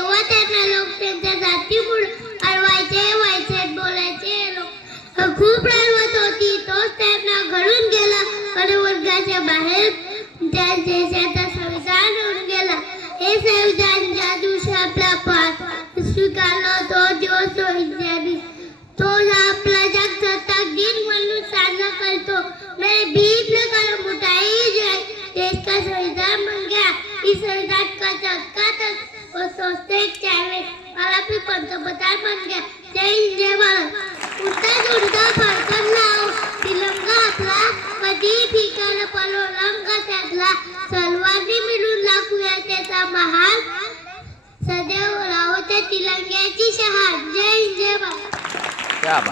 तेव्हा त्यांना लोक त्यांच्या जातीमुळे अडवायचे बोलायचे लोक खूप राहत होती. तोच त्यांना घडून गेला आणि वर्गाच्या बाहेर त्या देशाचा संविधान होऊन गेला. हे संविधान ज्या दिवशी आपला पाठ स्वीकारला तो दिवस तो आपला जगसत्ताक दिन म्हणून साजरा करतो. मेरे बीच में कलम उठाई जाए, देश का संविधान बन गया. इस संविधान का झटका तक वो सोचते चाहे वाला भी पंतप्रधान बन गया. जय हिंद जय भारत. उडता फडकत लाव तिरंगा आपला कधी फिकायला पडलो रंग त्यातला. सर्वांनी मिळून लाखूया त्याचा महाल. सदैव राहो त्या तिरंग्याची शहार. जय हिंद जय भारत. क्या बात.